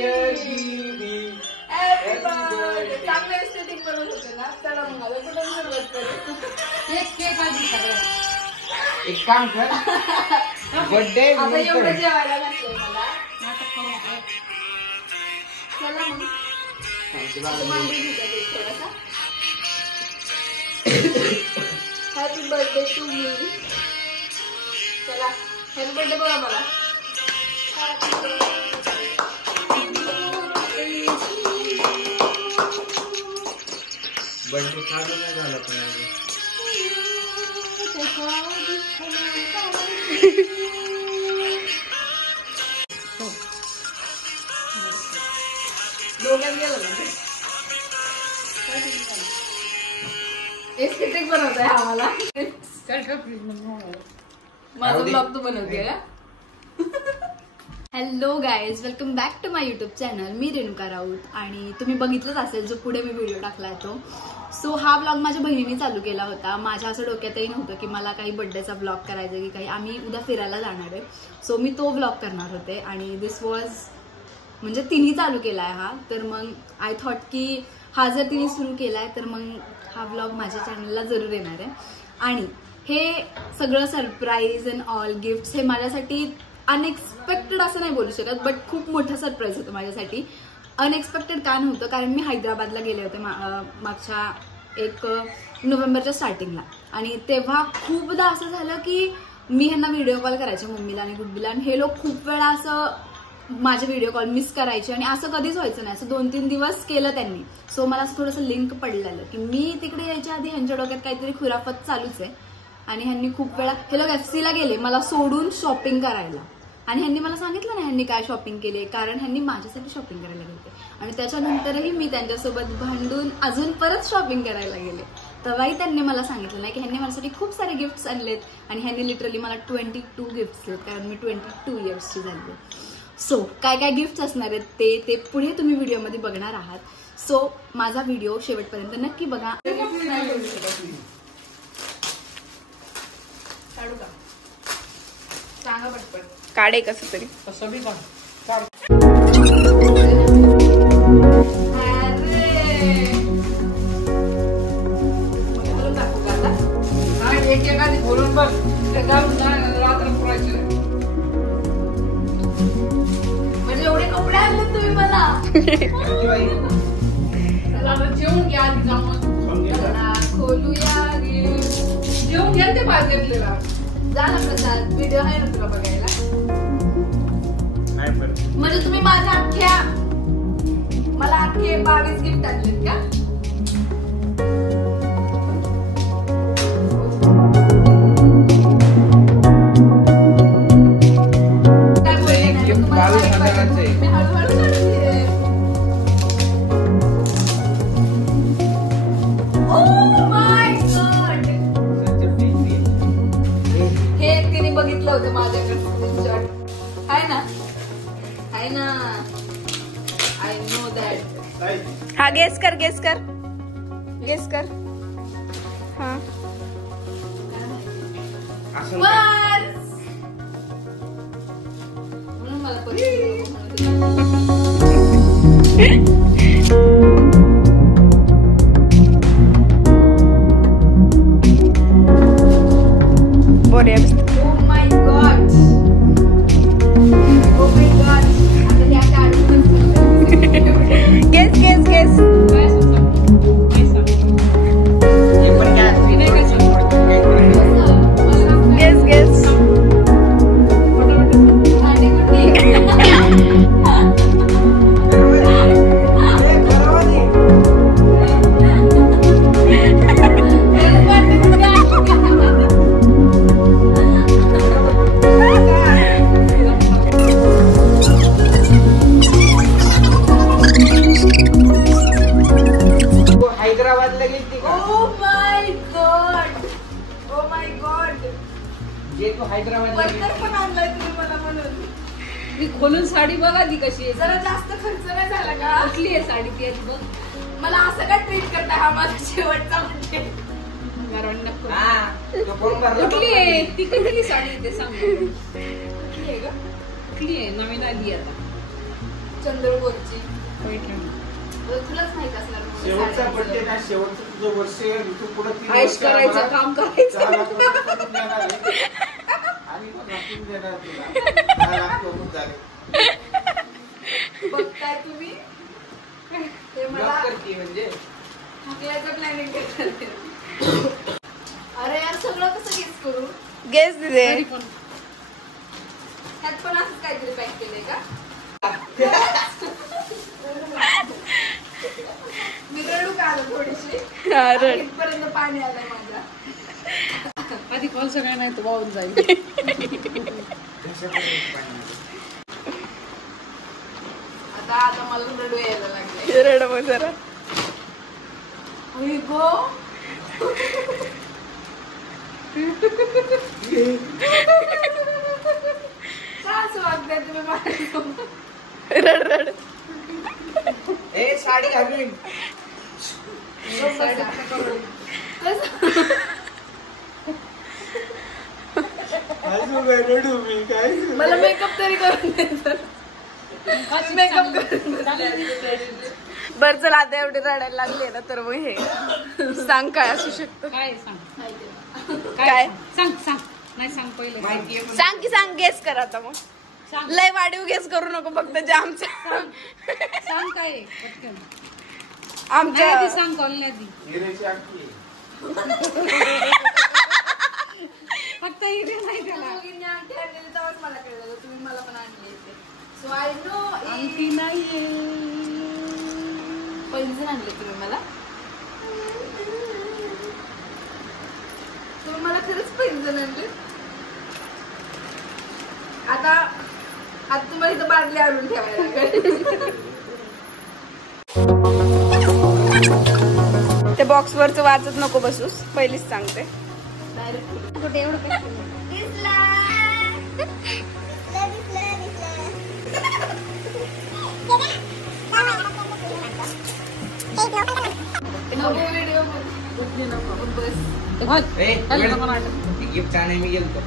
Deere दीदी happy birthday. चांगलं aesthetic बनवून होते ना. चला मग आता कुठं सुरुवात करू. केक आधी सगळं. एक काम कर बर्थडे आता एवढं जेवायला घातलंय मला. चला मग थोडासा. Happy birthday to me. चला हॅपी बर्थडे बघा मला. बर्थडे चालू नाही झाला पण दोघांनी गेलं ना एस्थेटिक बनवताय आम्हाला. माझा ब्लॉग तू बनवते का? Hello guys, welcome back to my YouTube channel. मी रेणुका राऊत आणि तुम्ही बघितलंच असेल जो पुढे मी व्हिडिओ टाकलाय तो. सो हा व्लॉग माझ्या बहिणीने चालू केला होता. माझ्या असं डोक्यातही नव्हतं की मला काही बर्थडेचा व्लॉग करायचा की काही. आम्ही उद्या फिरायला जाणार आहे, सो मी तो व्लॉग करणार होते आणि दिस वॉज म्हणजे तिने चालू केलाय हा. तर मग आय थॉट की हा जर तिने सुरू केलाय तर मग हा व्लॉग माझ्या चॅनलला जरूर येणार आहे. आणि हे सगळं सरप्राईज अँड ऑल गिफ्ट्स हे माझ्यासाठी अनएक्सपेक्टेड असं नाही बोलू शकत, बट खूप मोठं सरप्राईज होतं माझ्यासाठी. अनएक्सपेक्टेड का नव्हतं, कारण मी हैदराबादला गेले होते मागच्या 1 नोव्हेंबरच्या स्टार्टिंगला. आणि तेव्हा खूपदा असं झालं की मी ह्यांना व्हिडिओ कॉल करायचे, मम्मीला आणि गुड्डीला, आणि हे लोक खूप वेळा असं माझे व्हिडिओ कॉल मिस करायचे. आणि असं कधीच व्हायचं नाही. असं 2-3 दिवस केलं त्यांनी. सो मला असं थोडंसं लिंक पडलेलं की मी तिकडे यायच्या आधी ह्यांच्या डोक्यात काहीतरी खुराफत चालूच आहे. आणि ह्यांनी खूप वेळा हे लोक FC ला गेले मला सोडून शॉपिंग करायला. आणि ह्यांनी मला सांगितलं नाही ह्यांनी काय शॉपिंग केले, कारण ह्यांनी माझ्यासाठी शॉपिंग करायला गेले. आणि त्याच्यानंतरही मी त्यांच्यासोबत भांडून अजून परत शॉपिंग करायला गेले. तेव्हाही त्यांनी मला सांगितलं नाही की ह्यांनी माझ्यासाठी खूप सारे गिफ्ट्स आणलेत. आणि ह्यांनी लिटरली मला 22 गिफ्ट्स दिलेत, कारण मी 22 इयर्सची झाली. सो काय काय गिफ्ट्स असणार आहेत ते पुढे तुम्ही व्हिडिओमध्ये बघणार आहात. सो माझा व्हिडिओ शेवटपर्यंत नक्की बघा. काढू का? सांगा पटपट. काढे कसं तरी. कसं बी सांग. एक एखादी बोलून बघ. रात्र पुरायची म्हणजे एवढे कपडे आणले तुम्ही मला. चला आता जेवून घ्या आधी जाऊन. खोलूया जेवून घ्या ते पाच घेतलेला. जा ना प्रसाद, व्हिडिओ आहे ना तुला बघायला. म्हणजे तुम्ही माझ्या मला अख्खे 22 गिफ्ट आणलेत का? बघितलं होतं माझ्याकडे स्क्रीनशॉट आहे ना. I know that. हा गेस कर. हा म्हणून मला बोरे. गेस. हैदराबादला गेली का? Oh my God. जे तू हैदराबादला पण आणलाय तुम्ही मला म्हणून. मी खोलून साडी बघा ती कशी आहे. जरा जास्त खर्च नाही झाला का? कुठली आहे साडी ती बघ. मला असं काय ट्रीट करताय? हा माझा शेवटचा म्हणजे कुठली आहे ती? कधीली साडी ते सांग. कुठली आहे ग? कुठली आहे? नवीन आली आता. चंद्रपूरची पैठणी. तुलाच माहित असणार मग शेवटचा साड्यांचं. बर्थडे ना शेवटचं तुझं वर्ष तू पुढे आयुष करायचं, काम करायचं. आणि मग राखून देणार तुला 10 लाख कमवून झाले. बघताय तुम्ही ते मला ब्लॉक करते म्हणजे याचं प्लॅनिंग करते. अरे यार सगळं कसं गेस करू? गेस दिदे. तरी पण त्यात पण असंच काहीतरी पॅक केलंय का? मी रडू का आलं थोडीशी इथपर्यंत पाणी आलं माझ्या. आधी कॉल सगळ्या नाही तर वाहून जाईल. आता मला रडू यायला लागले. रड मग जरा. होय गो. का असं वागताय तुम्ही माझ्यासोबत? रड रड. ए साडी घालून रडू मी काय मला मेकअप तरी करून द्यायचं. मेकअप करून बर चल आता एवढी रडायला लागली ना तर मग हे सांग काय असू शकतं. काय सांग काय? सांग सांग नाही सांग पहिले सांग. माहिती आहे सांग की सांग गेस कर आता मग. सांग लय वाढीव गेस करू नको फक्त जे आमचं सांग काय आहे? पटकन नाही आमच्या आधी सांग कॉल आधी हिरेची आखी फक्त हिरे नाही त्याला दोघींनी अंगठी आणलेली तेव्हाच मला कळलं तुम्ही मला पण आणली येते. So I know. अंगठी नाहीये. पैंजण आणले तुम्ही मला. तुम्ही मला खरंच पैंजण आणले. आता तुम्हाला इथं बादली आणून ठेवायला लागेल. ते बॉक्स वरच वाचत नको बसूस पहिलीच सांगते. डायरेक्ट कुठे एवढं काय व्हिडिओ बस. घाल. ए घाल नको नाटक. गिफ्ट आणाय मी गेलतो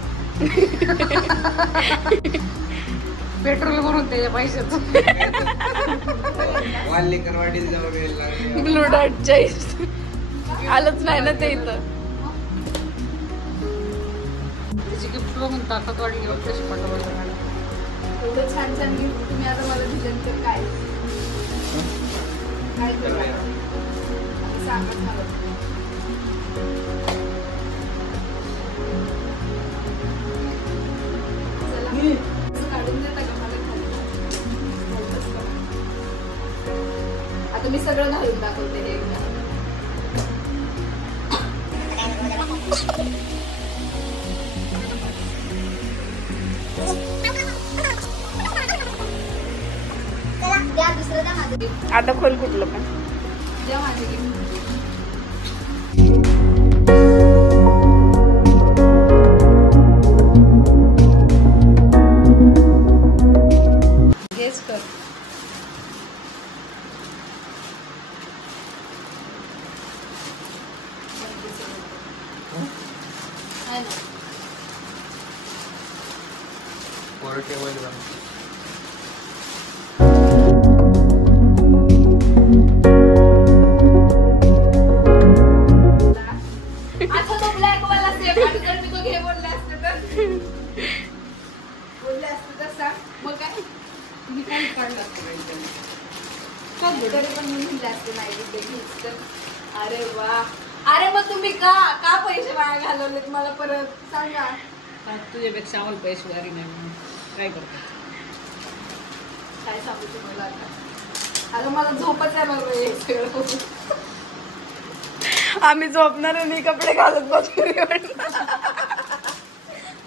पेट्रोल भरून त्याच्या पैशाचं. वाल्लेकरवाडीत जाऊन यायला लागले. ब्लू डॉटच्या आलंच नाही ना ते इथं. त्याची गिफ्ट बघून ताकद वाढली कशी पटवलं मॅडम. एवढं छान छान गिफ्ट तुम्ही आता मला दिलं तर काय काय करू सांगत मला. चला काढून देता का मला खाली? आता मी सगळं घालून दाखवते हे एकदा. द्या दुसरं द्या माझं गिफ्ट. आता खोल कुठलं पण. द्या माझे गिफ्ट. गेस कर. आहे ना. पोर्टेबल आता तो ब्लॅक वाला सेफ. आता जर मी तो घे बोलले असते तर सांग मग काय मी काही काढलं तरी पण मी म्हणले असते नाही ते घेच तर. अरे वा. अरे मग तुम्ही का पैसे वाया घालवलेत मला परत सांगा. तुझ्यापेक्षा आम्हाला पैसे वारी नाही म्हणून काय करतो. काय सांगू तुम्हाला आता. आता मला झोपच आहे बरोबर हे सगळं. आम्ही झोपणार आणि कपडे घालत बसतो.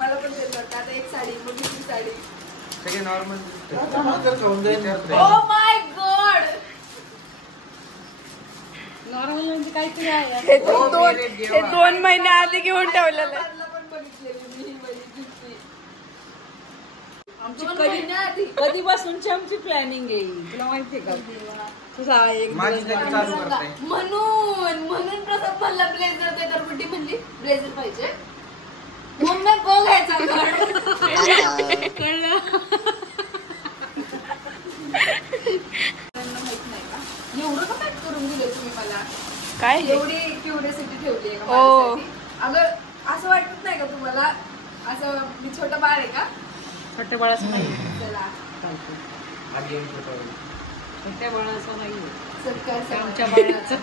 मला पण तेच वाटतं. आता एक साडी मग दुसरी साडी. सगळे normal oh my God. Normal म्हणजे काहीतरी आहे. हे 2 महिने आधी घेऊन ठेवलेलं आहे. पण बघितलेली मी ही बघितली. आमची 2 महिन्याआधी. कधीपासूनची आमची प्लॅनिंग आहे तुला माहितीये का. तुझा एक माझी दिवस लगेच चालू करताय. म्हणून प्रसाद म्हणला ब्लेझर ते तर बुड्डी म्हणली ब्लेझर पाहिजे. मग मी गो घ्यायचा कळलं. काय एवढी क्युरियोसिटी ठेवली आहे का ओ. माझ्यासाठी? अगं असं वाटत नाही का तुम्हाला असं मी छोटं बाळ आहे का? छोट्या बाळाचं नाही चला आधी येऊन फोटो. छोट्या बाळाचं नाही सत्कार ते आमच्या बाळाचं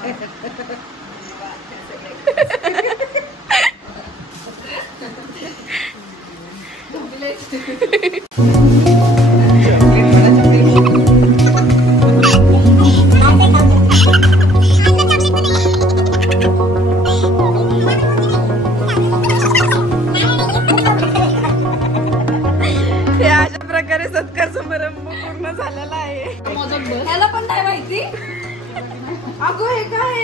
अशा प्रकारे सत्कार समारंभ पूर्ण झालेला आहे. ह्याला पण नाही माहिती. अगं हे काय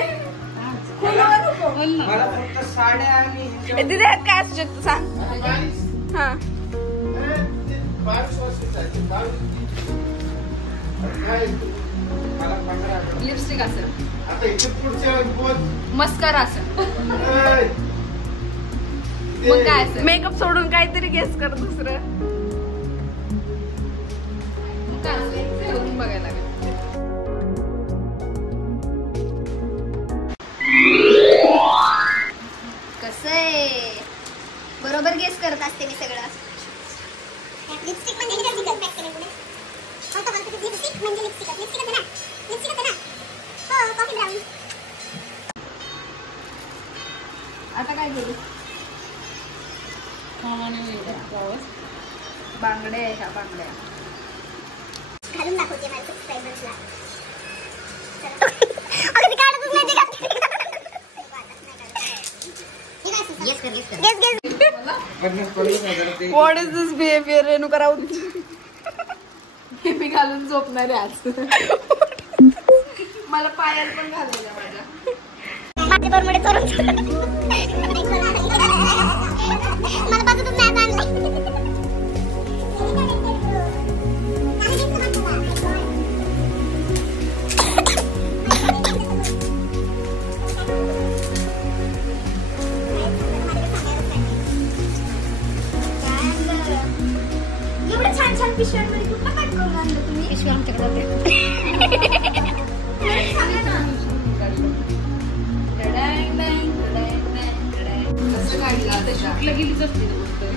खोलवा नको. मला फक्त साड्या आणि तिथे काय असू शकतं सांग. 22 हा 22 वर्षाचा आहे. 22. काय मला 15 आठवडे. लिपस्टिक असेल, आता इथे पुढच्या बोल. मस्कारा असेल, ए, मग काय असेल? मेकअप सोडून काहीतरी गेस कर दुसरं. मग काय असेल? बघून बघायला लागेल. कसं आहे बरोबर गेस करत असते मी सगळं. लिपस्टिक म्हणजे लिपस्टिक पॅक केलं पुढे होतं बोलतो लिपस्टिक म्हणजे लिपस्टिक लिपस्टिक ना लिपस्टिक ना हो कॉफी ब्राऊन. आता काय करू? बांगड्या आहे ह्या बांगड्या. घालून दाखवते माझ्या सबस्क्रायबर्सला. अगं ती काढतच नाही ती गेस कर गेस कर गेस गेस. 50,000 ते. What is this behaviour Renuka Raut. हे मी घालून झोपणार आहे आज. मला पायात पण घाललेल्या माझ्या. माझे बरमुडे चोरून मला बाजूतच नाही आणलं. एवढं छान छान पिशव्यांमध्ये कुठं पॅक करून आणलं तुम्ही? पिशवी आमच्याकडे होते. कसं काढलं आता कुठलं गेलीच असते ना कुठं.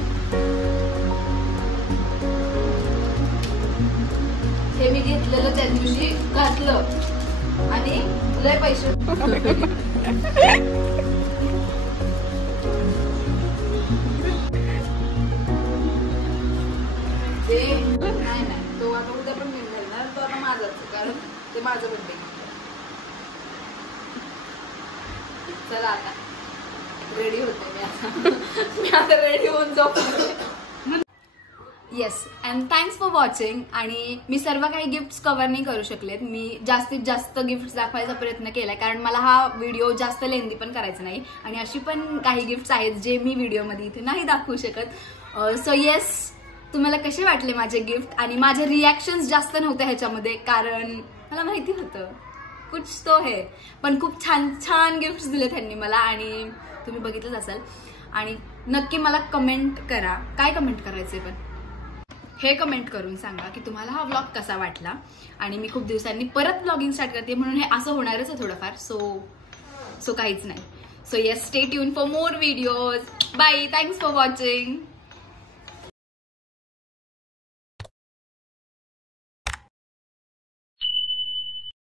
हे मी घेतलेलं त्या दिवशी घातलं आणि लय पैसे. ते नाही तो आता उद्या पण मिळणार ना, तो आता माझाच कारण ते माझं बड्डे. चला आता रेडी होते मी आता. मी आता रेडी होऊन जाऊ. Yes and thanks for watching. आणि मी सर्व काही गिफ्ट्स कव्हर नाही करू शकलेत. मी जास्तीत जास्त गिफ्ट्स दाखवायचा प्रयत्न केलाय कारण मला हा व्हिडिओ जास्त लेंदी पण करायचा नाही आणि अशी पण काही गिफ्ट्स आहेत जे मी व्हिडिओमध्ये इथे नाही दाखवू शकत. सो येस, तुम्हाला कसे वाटले माझे गिफ्ट? आणि माझे रिॲक्शन्स जास्त नव्हते ह्याच्यामध्ये कारण मला माहिती होतं कुछ तो है, पण खूप छान छान गिफ्ट्स दिले त्यांनी मला आणि तुम्ही बघितलंच असाल. आणि नक्की मला कमेंट करा. काय कमेंट करायचंय पण हे कमेंट करून सांगा की तुम्हाला हा व्लॉग कसा वाटला. आणि मी खूप दिवसांनी परत व्लॉगिंग स्टार्ट करते म्हणून हे असं होणारच आहे थोडंफार. सो काहीच नाही. So yes, stay tuned for more videos. Bye. Thanks for watching.